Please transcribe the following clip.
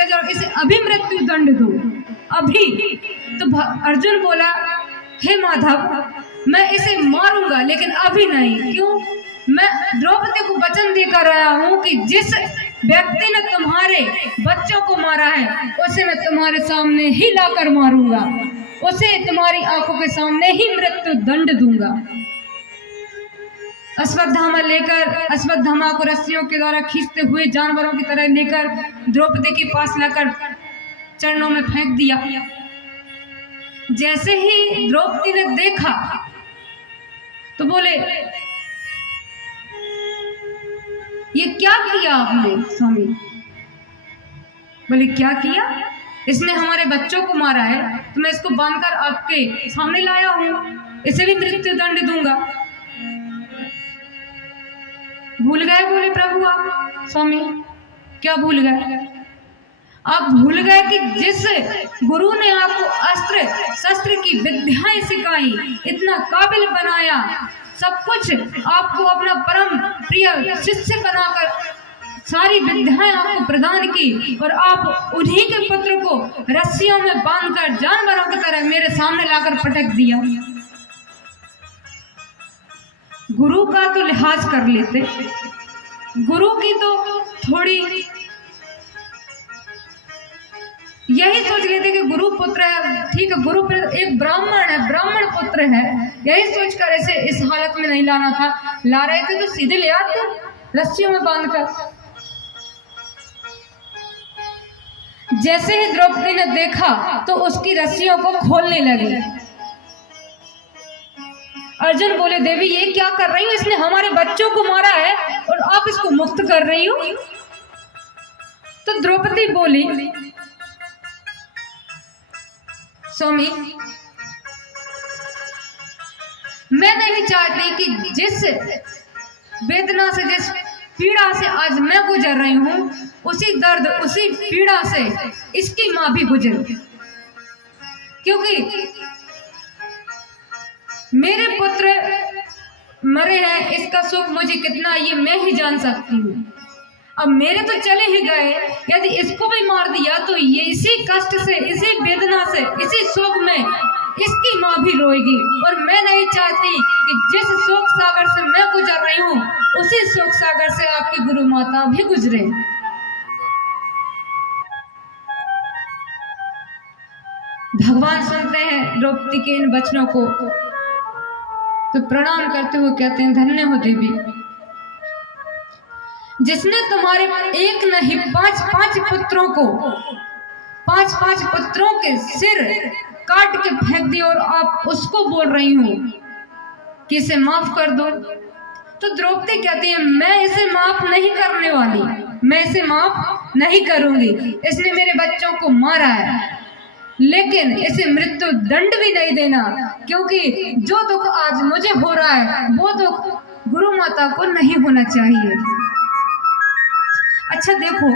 किया जाए, इसे अभी मृत्यु दंड दो, अभी। तो अर्जुन बोला, हे माधव, मैं इसे मारूंगा लेकिन अभी नहीं। क्यों? मैं द्रौपदी को वचन देकर आया हूं कि जिस व्यक्ति ने तुम्हारे बच्चों को मारा है उसे मैं तुम्हारे सामने ही लाकर मारूंगा, उसे तुम्हारी आंखों के सामने ही मृत्यु दंड दूंगा। अश्वत्थामा को रस्सियों के द्वारा खींचते हुए जानवरों की तरह लेकर द्रौपदी के पास लाकर चरणों में फेंक दिया। जैसे ही द्रौपदी ने देखा तो बोले, ये क्या किया आपने स्वामी? बोले, क्या किया? इसने हमारे बच्चों को मारा है तो मैं इसको बांधकर आपके सामने लाया हूं, इसे भी मृत्यु दंड दूंगा। भूल गए? बोले प्रभु आप। स्वामी, क्या भूल गए? आप भूल गए कि जिस गुरु ने आपको अस्त्र शस्त्र की विद्याएं सिखाई, इतना काबिल बनाया, सब कुछ आपको अपना परम प्रिय शिष्य बनाकर सारी विद्याएं आपको प्रदान की, और आप उन्हीं के पुत्र को रस्सियों में बांधकर जानवरों की तरह मेरे सामने लाकर पटक दिया। गुरु का तो लिहाज कर लेते, गुरु की तो थोड़ी यही सोच लेते कि गुरु पुत्र है, ठीक है, गुरु एक ब्राह्मण है, ब्राह्मण पुत्र है, यही सोचकर ऐसे इस हालत में नहीं लाना था। ला रहे थे तो सीधे ले आते रस्सियों में बांधकर। जैसे ही द्रौपदी ने देखा तो उसकी रस्सियों को खोलने लगी। अर्जुन बोले, देवी ये क्या कर रही हो? इसने हमारे बच्चों को मारा है और आप इसको मुक्त कर रही हो। तो द्रौपदी बोली, स्वामी, मैं नहीं चाहती कि जिस वेदना से, जिस पीड़ा से आज मैं गुजर रही हूं, उसी दर्द, उसी पीड़ा से इसकी मां भी गुजरे। क्योंकि मेरे पुत्र मरे हैं, इसका सुख मुझे कितना ये मैं ही जान सकती हूँ। अब मेरे तो चले ही गए, यदि इसको भी मार दिया तो ये इसी कष्ट से, इसी वेदना से, इसी शोक में इसकी माँ भी रोएगी। और मैं नहीं चाहती कि जिस शोक सागर से मैं गुजर रही हूँ, उसी शोक सागर से आपकी गुरु माता भी गुजरे। भगवान सुनते हैं द्रौपदी के इन वचनों को तो प्रणाम करते हुए कहते हैं, धन्य हो देवी, जिसने तुम्हारे एक नहीं 5-5 पुत्रों को, 5-5 पुत्रों के सिर काट के फेंक दिया, और आप उसको बोल रही हो कि इसे माफ कर दो। तो द्रौपदी कहती है, मैं इसे माफ नहीं करने वाली, मैं इसे माफ नहीं करूंगी। इसने मेरे बच्चों को मारा है, लेकिन इसे मृत्यु दंड भी नहीं देना, क्योंकि जो दुख आज मुझे हो रहा है वो दुख गुरु माता को नहीं होना चाहिए। अच्छा देखो,